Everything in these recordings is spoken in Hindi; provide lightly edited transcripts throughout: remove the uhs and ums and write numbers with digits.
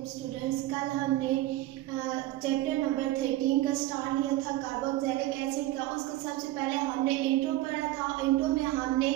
वालेकुम स्टूडेंट्स। कल हमने चैप्टर नंबर 13 का स्टार्ट लिया था कार्बोक्सिलिक एसिड का। उसका सबसे पहले हमने इंट्रो पढ़ा था। इंट्रो में हमने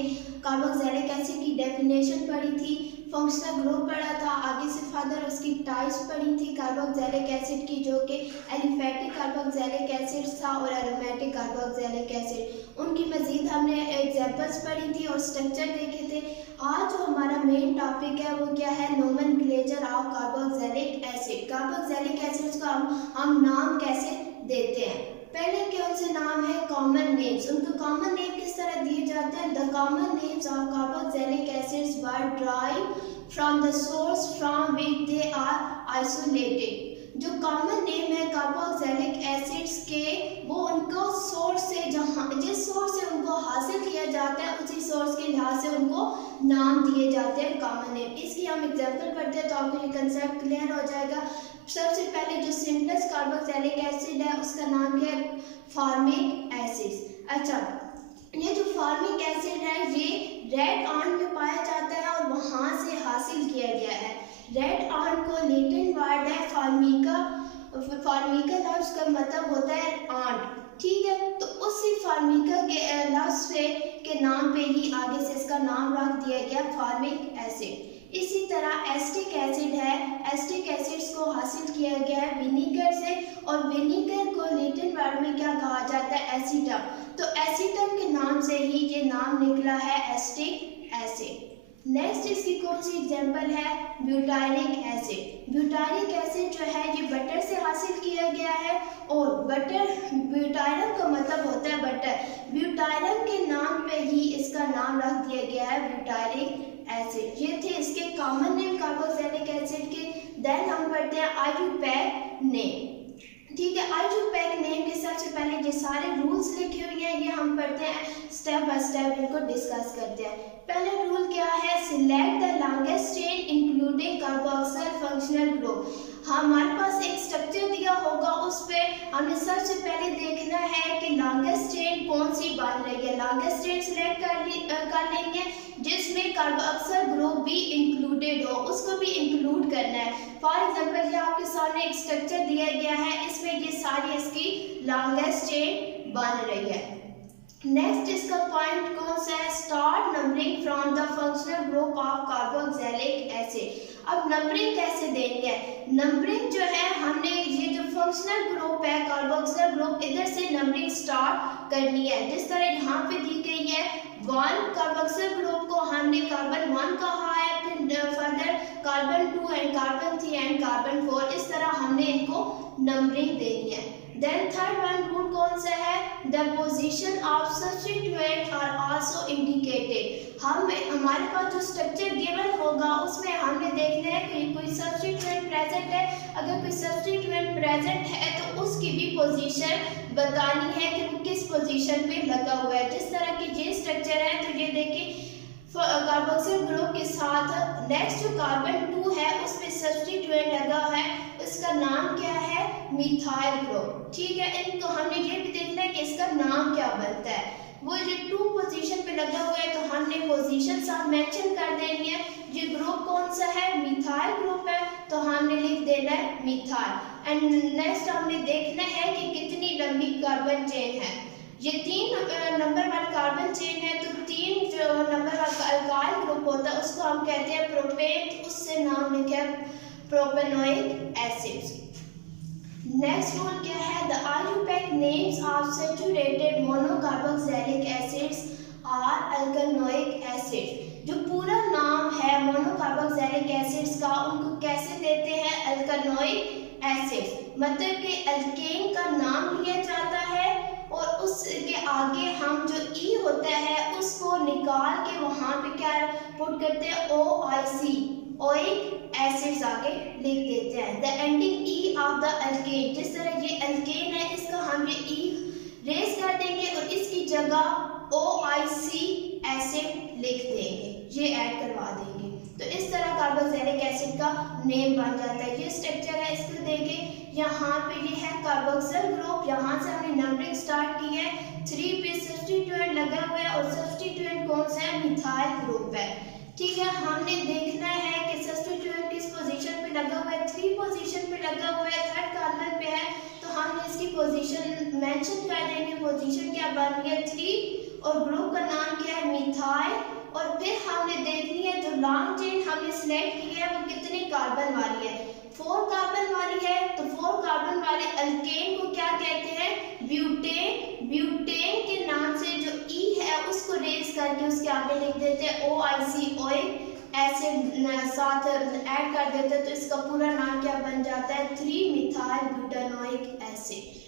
कार्बोक्सिलिक एसिड की डेफिनेशन पढ़ी थी, फंक्शनल ग्रुप पढ़ा था, आगे से फर्दर उसकी टाइप्स पढ़ी थी कार्बोक्सिलिक एसिड की, जो कि एलिफेटिक कार्बोक्सिलिक एसिड था और एरोमेटिक कार्बोक्सिलिक एसिड। उनकी मजीद हमने एग्जांपल्स पढ़ी थी और स्ट्रक्चर देखे थे। आज जो हमारा मेन टॉपिक है वो क्या है, nomenclature of carboxylic acid. Carboxylic acids का हम नाम कैसे देते हैं। पहले कौन से नाम है, कॉमन नेम्स। उनको कॉमन नेम किस तरह दिए जाते हैं। The common names of carboxylic acids were derived from the source from which they are isolated. जो कॉमन नेम है कार्बोक्सिलिक एसिड्स के, वो उनको सोर्स से, जहाँ जिस सोर्स से उनको हासिल किया जाता है उसी सोर्स के लिहाज से उनको नाम दिए जाते हैं कॉमन नेम। इसकी हम एग्जांपल पढ़ते हैं तो आपको ये कंसेप्ट क्लियर हो जाएगा। सबसे पहले जो सिंपलेस्ट कार्बोक्सिलिक एसिड है उसका नाम क्या है, फॉर्मिक एसिड। अच्छा, ये जो फॉर्मिक एसिड है ये रेड आर्न में पाया जाता है और वहाँ से हासिल किया गया है। रेड आर्न को लैटिन वर्ड है फार्मिका। फार्मिका लफ्ज का मतलब होता है आंट, ठीक है। तो उसी फार्मिका के लफ्ज से के नाम पे ही आगे से इसका नाम रख दिया गया फॉर्मिक एसिड। इसी तरह एसिटिक एसिड है। एसिटिक एसिड्स को हासिल किया गया है विनीगर से, और विनीगर को लैटिन वर्ड में क्या कहा जाता है, एसिटम। तो एसिटम के नाम से ही ये नाम निकला है एसिटिक एसिड। नेक्स्ट इसकी कौन सी एग्जांपल है, ब्यूटाइलिक एसिड। ब्यूटाइलिक एसिड जो है ये बटर से हासिल किया गया है, और बटर, ब्यूटाइलम का मतलब होता है बटर। ब्यूटाइलम के नाम पे ही इसका नाम रख दिया गया है ब्यूटाइलिक एसिड। ये थे इसके कॉमन नेम कार्बोक्सिलिक एसिड के। देन हम पढ़ते हैं आइयूपैक नेम, ठीक है। आइयूपैक नेम के सबसे पहले ये सारे रूल्स लिखे हुए हैं, ये हम पढ़ते हैं स्टेप बाय स्टेप, इनको डिस्कस करते हैं। पहला रूल क्या है, select the longest chain including carboxyl functional group. हमारे पास एक स्ट्रक्चर दिया होगा, उस पे हमें सबसे पहले देखना है कि लॉन्गेस्ट चेन कौन सी बन रही है। लॉन्गेस्ट चेन सिलेक्ट कर लेंगे जिसमें कार्बोक्सिल ग्रुप भी इंक्लूडेड हो, उसको भी इंक्लूड करना है। फॉर एग्जांपल ये आपके सामने एक स्ट्रक्चर दिया गया है, इसमें ये सारी इसकी लॉन्गेस्ट चेन बन रही है। नेक्स्ट इसका पॉइंट कौन सा है, start numbering from the functional group of carboxylic acid. अब नंबरिंग कैसे देनी है, नंबरिंग जो है हमने ये जो फंक्शनल ग्रुप है कार्बोक्सिल ग्रुप, इधर से नंबरिंग स्टार्ट करनी है। जिस तरह यहाँ पे दी गई है 1 कार्बोक्सिल ग्रुप को हमने कार्बन 1 कहा है, फिर further carbon 2 and carbon 3 and carbon 4, इस तरह हमने इनको नंबरिंग देनी है। देन थर्ड वन रूल कौन सा है, the position of substituent are also indicated. हमारे पास जो स्ट्रक्चर गिवन होगा उसमें हमने देखना है कि कोई सब्स्टिट्यूएंट प्रेजेंट है। अगर कोई सब्स्टिट्यूएंट प्रेजेंट है तो उसकी भी पोजीशन बतानी है कि वो किस पोजीशन पे लगा हुआ है। जिस तरह की ये स्ट्रक्चर है तो ये देखिए कार्बोक्सिल ग्रुप के साथ नेक्स्ट जो कार्बन 2 है उसमें सब्स्टिट्यूएंट लगा है, उसका नाम क्या है, मिथाइल ग्रुप, ठीक है। इनको हमने ये भी देखना है कि इसका नाम क्या बनता है। वो ये 2 पोजीशन पे लगा हुआ है तो हमने पोजीशन साथ मेंशन कर देनी है। ये ग्रुप कौन सा है, मिथाइल ग्रुप है, तो हमने लिख देना है मिथाइल। एंड नेक्स्ट हमने देखना है कि कितनी लंबी कार्बन चेन है। ये 3 नंबर वाला कार्बन चेन है, तो 3 जो नंबर वाला अल्काइल ग्रुप होता है उसको हम कहते हैं प्रोपेन, उससे नाम लिखा है प्रोपेनोइक एसिड। नेक्स्ट रूल क्या है, the IUPAC names of saturated monocarboxylic acids are alkanoic acid. जो पूरा नाम है मोनोकार्बोक्सिलिक एसिड्स का उनको कैसे देते हैं, अल्केनोइक एसिड्स। मतलब कि अल्केन का नाम लिया जाता है और उसके आगे हम जो ई होता है उसको निकाल के वहाँ पे क्या पुट करते हैं, OIC, ओइक एसिड्स आगे लिख देते हैं। The ending E of the alkane, जिस तरह ये अल्केन है इसका हम ये ई रेस कर देंगे और इसकी जगह OIC एसिड लिख देंगे, ये ऐड करवा देंगे। तो इस तरह कार्बोक्सिलिक एसिड का नेम बन जाता है। ये स्ट्रक्चर है, इसको देंगे। यहाँ पे ये है कार्बोक्सिल ग्रुप, यहाँ से हमने नंबरिंग स्टार्ट की है। 3 पे सब्स्टिट्यूएंट लगा हुआ है और सब्स्टिट्यूएंट कौन सा है, मिथाइल ग्रुप है। ठीक है, हमने देखना है कि सब्स्टिट्यूएंट किस पोजीशन पे लगा हुआ है, 3 पोजीशन पे लगा हुआ है, 3rd कार्बन पे है, तो हमने इसकी पोजीशन मेंशन कर देंगे। पोजीशन क्या बन रही है 3 और ग्रुप का नाम क्या है मिथाइल। और फिर हमने देखनी है जो लॉन्ग चेन हमने सिलेक्ट की है वो कितने कार्बन वाली है, 4 कार्बन वाली है। तो 4 कार्बन वाले अल्केन को क्या कहते हैं, ब्यूटेन। ब्यूटेन के नाम से जो ई है उसको रेज करके उसके आगे लिख देते हैं OIC, ओइक एसिड साथ ऐड कर देते हैं, तो इसका पूरा नाम क्या बन जाता है 3-मिथाइल ब्यूटानोइक एसिड।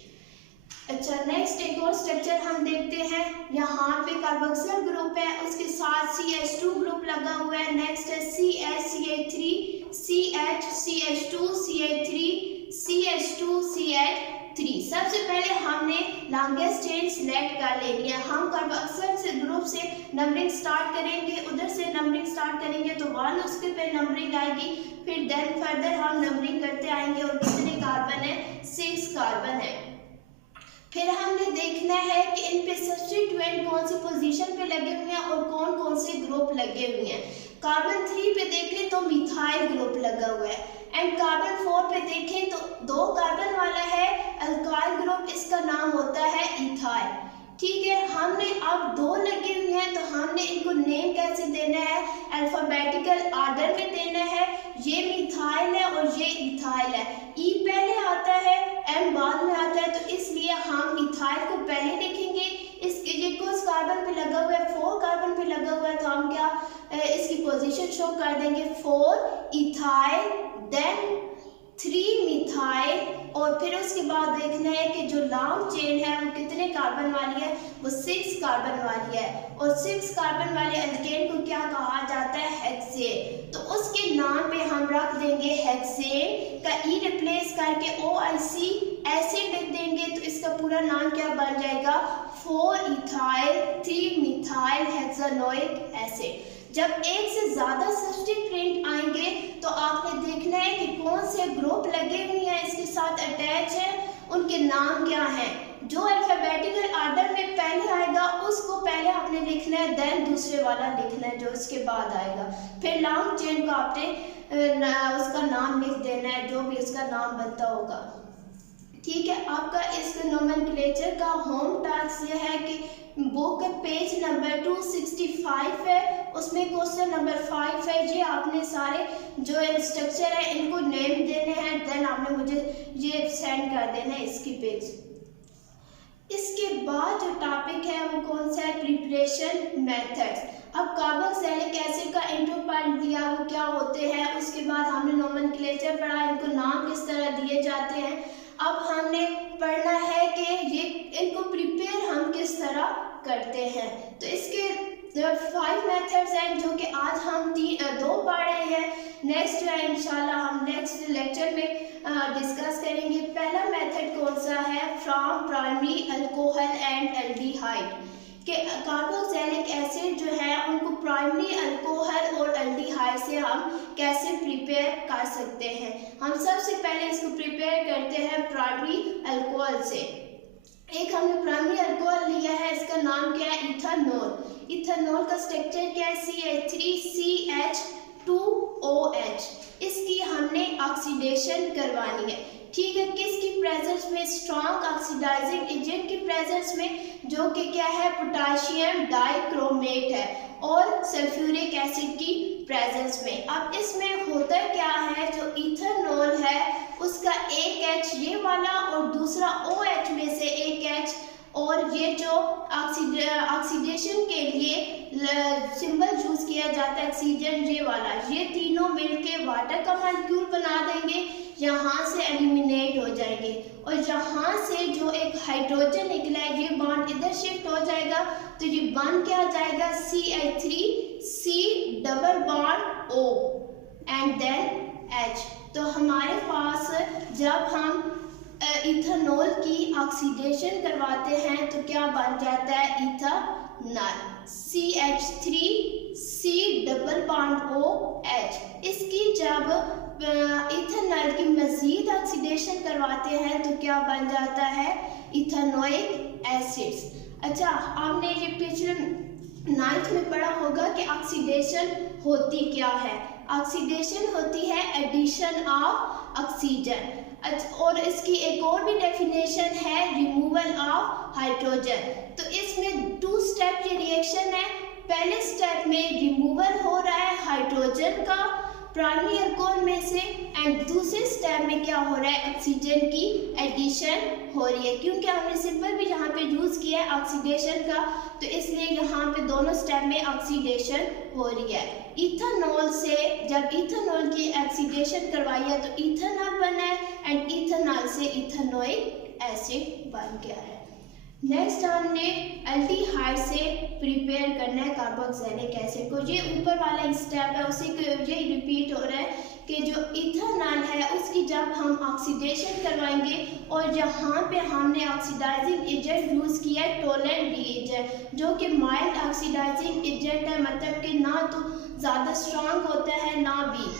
अच्छा, नेक्स्ट एक और स्ट्रक्चर हम देखते हैं। यहाँ पे कार्बोक्सिल ग्रुप है, उसके साथ CH2 ग्रुप लगा हुआ है। नेक्स्ट है CH3, CH, CH2, CH3, CH2, CH3। सबसे पहले हमने लॉन्गेस्ट चेन सिलेक्ट कर लेनी है। हम कार्बोक्सिल से ग्रुप से नंबरिंग स्टार्ट करेंगे, उधर से नंबरिंग स्टार्ट करेंगे तो 1 उसके पे नंबरिंग आएगी, फिर देन फर्दर हम नंबरिंग करते आएंगे। और कितने कार्बन है, 6 कार्बन है। फिर हमने देखना है कि इन पे सब्स्टिट्यूएंट कौन सी पोजीशन पे लगे हुए हैं और कौन कौन से ग्रुप लगे हुए हैं। कार्बन 3 पे देखें तो मिथाइल ग्रुप लगा हुआ है, एंड कार्बन 4 पे देखें तो 2 कार्बन वाला है अल्काइल ग्रुप, इसका नाम होता है इथाइल। ठीक है, हमने अब 2 लगे हुए हैं तो हमने इनको नेम कैसे देना है, अल्फाबेटिकल आर्डर में देना है। ये मिथाइल है और ये इथाइल है, ई पहले आता है एम बाद में आता है, तो इसलिए हम इथाइल को पहले लिखेंगे। इसके ये कुछ कार्बन पे लगा हुआ है, 4 कार्बन पे लगा हुआ है, तो हम क्या इसकी पोजीशन शो कर देंगे 4 इथाइल, देन 3 मिथाइल। और फिर उसके बाद देखना है कि जो लॉन्ग चेन है वो कितने कार्बन वाली है, वो 6 कार्बन वाली है। और 6 कार्बन वाले अल्केन को क्या कहा जाता है, हेक्सेन। तो उसके नाम पे हम रख देंगे हेक्सेन का ई रिप्लेस करके OIC एसिड लिख देंगे, तो इसका पूरा नाम क्या बन जाएगा 4 इथाइल 3 मिथाइल हेक्सानोइक एसिड। जब एक से ज्यादा सब्स्टिट्यूएंट आएंगे तो आपने देखना है कि कौन से ग्रुप लगे हुए हैं इसके साथ अटैच है, उनके नाम क्या हैं। जो अल्फाबेटिकल आर्डर में पहले आएगा उसको पहले आपने लिखना है, देन दूसरे वाला लिखना है जो इसके बाद आएगा। फिर लॉन्ग चेन को आपने उसका नाम लिख देना है, जो भी उसका नाम बनता होगा। ठीक है, आपका इस नोमेनक्लेचर का होम टास्क ये है कि बुक पेज नंबर 265 है, उसमें क्वेश्चन नंबर 5 है। ये आपने सारे जो स्ट्रक्चर है इनको नेम देने हैं, देन आपने मुझे ये सेंड कर देना है इसकी पेज। इसके बाद जो टॉपिक है वो कौन सा है, प्रिपरेशन मेथड्स। अब कार्बोक्सिलिक एसिड का इंट्रो पॉइंट दिया वो क्या होते हैं, उसके बाद हमने नोमेनक्लेचर पढ़ा, इनको नाम किस तरह दिए जाते हैं। अब हमने पढ़ना है कि ये इनको प्रिपेयर हम किस तरह करते हैं। तो इसके 5 मेथड्स हैं जो कि आज हम 2 पढ़ रहे हैं। नेक्स्ट है इंशाल्लाह हम नेक्स्ट लेक्चर में डिस्कस करेंगे। पहला मेथड कौन सा है, from primary alcohol and aldehyde, कि कार्बोक्सिलिक एसिड जो है उनको प्राइमरी अल्कोहल और एल्डिहाइड से हम कैसे प्रिपेयर कर सकते हैं। हम सबसे पहले इसको प्रिपेयर करते हैं प्राइमरी अल्कोहल से। एक हमने प्राइमरी अल्कोहल लिया है, इसका नाम क्या है, इथेनॉल। इथेनॉल का स्ट्रक्चर क्या है, CH3CH2OH। इसकी हमने ऑक्सीडेशन करवानी है। ठीक है, किसकी प्रेजेंस में, स्ट्रॉन्ग ऑक्सीडाइजिंग एजेंट की प्रेजेंस में, जो कि क्या है, पोटेशियम डाइक्रोमेट है, और सल्फ्यूरिक एसिड की प्रेजेंस में। अब इसमें होता क्या है, जो इथेनॉल है उसका एक H ये वाला और दूसरा OH में से एक H, और ये जो ऑक्सीडेशन के लिए सिंबल यूज किया जाता है ऑक्सीजन ये वाला, ये तीनों मिलके वाटर का मॉलिक्यूल बना देंगे, यहाँ से एलिमिनेट हो जाएंगे। और यहाँ से जो एक हाइड्रोजन निकला है ये बॉन्ड इधर शिफ्ट हो जाएगा, तो ये बन क्या जाएगा, CH3C double bond O and then H। तो हमारे पास जब हम इथेनॉल की ऑक्सीडेशन करवाते हैं तो क्या बन जाता है, ethanol, CH3C double bond OH। इसकी जब इथेनॉल की मजीद ऑक्सीडेशन करवाते हैं तो क्या बन जाता है, इथेनोइक एसिड्स। अच्छा, आपने ये पिछले नाइन्थ में पढ़ा होगा कि ऑक्सीडेशन होती क्या है। ऑक्सीडेशन होती है एडिशन ऑफ ऑक्सीजन। और इसकी एक और भी डेफिनेशन है रिमूवल ऑफ हाइड्रोजन। तो इसमें 2 स्टेप ये रिएक्शन है। पहले स्टेप में रिमूवल हो रहा है हाइड्रोजन का प्राइमरी अल्कोहल में से, एंड दूसरे स्टेप में क्या हो रहा है, ऑक्सीजन की एडिशन हो रही है। क्योंकि हमने सिंपल भी यहाँ पे यूज किया है ऑक्सीडेशन का, तो इसलिए यहाँ पे दोनों स्टेप में ऑक्सीडेशन हो रही है। इथेनॉल से जब इथेनॉल की ऑक्सीडेशन करवाई है तो इथेनॉल बना है, एंड इथेनॉल से इथेनोइक एसिड बन गया है। नेक्स्ट हमने एल्डिहाइड से प्रिपेयर करना है कार्बोक्सिलिक एसिड को। ये ऊपर वाला स्टेप है, उसी को ये रिपीट हो रहा है कि जो इथेनॉल है उसकी जब हम ऑक्सीडेशन करवाएंगे, और यहाँ पे हमने ऑक्सीडाइजिंग एजेंट यूज़ किया है टोलेंट रिएजेंट, जो कि माइल्ड ऑक्सीडाइजिंग एजेंट है, मतलब कि ना तो ज़्यादा स्ट्रॉन्ग होता है ना वीक।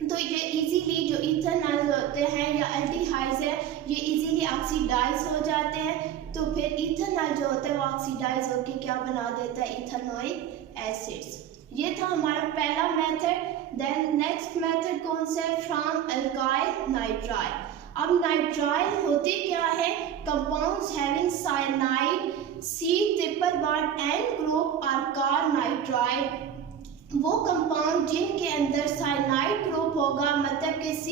तो ये इजीली जो इथेनॉल होते हैं या एल्डिहाइड्स है ये इजीली ऑक्सीडाइज हो जाते हैं। तो फिर इथेनॉल जो होता है वो ऑक्सीडाइज होकर क्या बना देता है, इथेनोइक एसिड्स। ये था हमारा पहला मेथड। देन नेक्स्ट मेथड कौन सा है, फ्रॉम अल्काइल नाइट्राइल। अब नाइट्राइल होते क्या है, compounds having cyanide C++ group are called nitrile. वो कंपाउंड जिनके अंदर साइनाइड ग्रुप होगा, मतलब कि C++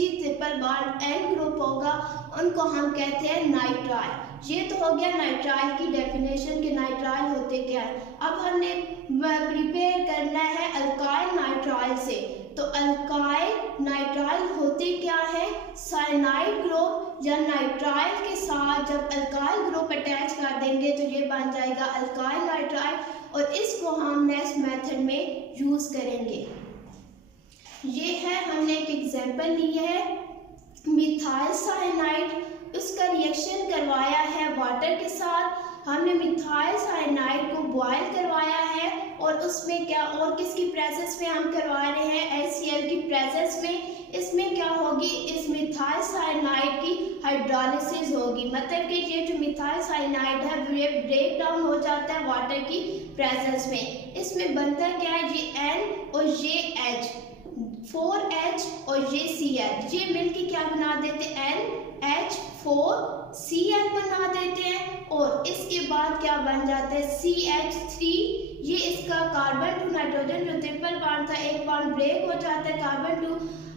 ग्रुप होगा, उनको हम कहते हैं नाइट्राइल। ये तो हो गया नाइट्राइल की डेफिनेशन कि नाइट्राइल होते क्या है। अब हमने प्रिपेयर करना है अल्काइल नाइट्राइल से। तो अल्काइल नाइट्राइल होते क्या है, साइनाइड ग्रुप या नाइट्राइल के साथ जब अल्काइल ग्रुप अटैच कर देंगे तो ये बन जाएगा अल्काइल नाइट्राइल, और इसको हम नेक्स्ट मेथड में यूज करेंगे। ये है, हमने एक एग्जांपल लिया है मिथाइल साइनाइड, उसका रिएक्शन करवाया है वाटर के साथ। हमने मिथाइल साइनाइड को बॉयल करवाया है, और उसमें क्या, और किसकी प्रेजेंस में हम करवा रहे हैं, HCl की प्रेजेंस में। इसमें क्या होगी, इस मिथाइल साइनाइड की हाइड्रोलिसिस होगी, मतलब कि ये जो मिथाइल साइनाइड है ये ब्रेक डाउन हो जाता है वाटर की प्रेजेंस में। इसमें बनता क्या है, ये N और ये H, 4H और ये Cl, ये मिलके क्या बना देते हैं, NH4Cl बना देते हैं। और इसके बाद क्या बन जाता है, CH3, ये इसका कार्बन टू नाइट्रोजन जो ट्रिपल बॉन्ड था, एक बॉन्ड ब्रेक हो जाता है, कार्बन टू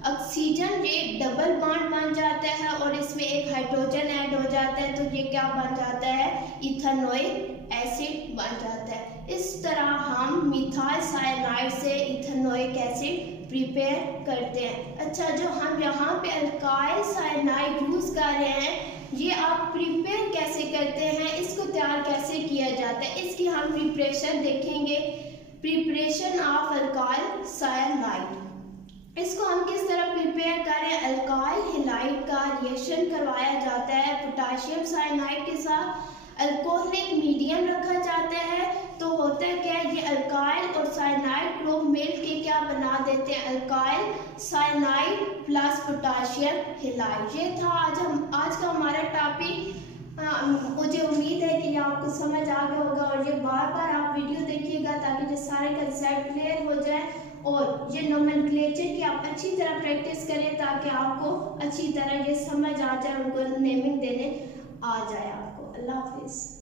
ऑक्सीजन ये डबल बॉन्ड बन जाता है, और इसमें एक हाइड्रोजन ऐड हो जाता है, तो ये क्या बन जाता है, इथेनोइक एसिड बन जाता है। इस तरह हम मिथाइल साइनाइड से इथेनोइक एसिड प्रिपेयर करते हैं। अच्छा, जो हम यहाँ पे अल्काइल साइनाइड यूज कर रहे हैं, ये आप प्रिपेयर कैसे करते हैं, इसको तैयार कैसे किया जाता है, इसकी हम प्रिपरेशन देखेंगे। प्रिपरेशन ऑफ अल्काइल साइनाइड, इसको हम किस तरह प्रिपेयर करें। अल्काइल हैलाइड का रिएक्शन करवाया जाता है पोटाशियम साइनाइड के साथ, अल्कोहलिक मीडियम रखा जाता है, तो होता है क्या, ये अल्काइल और साइनाइड ग्रुप मिल के क्या बना देते हैं, alkyl cyanide plus potassium halide. ये था आज का हमारा टॉपिक। मुझे उम्मीद है कि ये आपको समझ आ गया होगा, और ये बार बार आप वीडियो देखिएगा ताकि ये सारे कंसेप्ट क्लियर हो जाए, और ये नोमेनक्लेचर की आप अच्छी तरह प्रैक्टिस करें ताकि आपको अच्छी तरह ये समझ आ जाए, उनको नेमिंग देने आ जाए आपको। अल्लाह हाफिज़।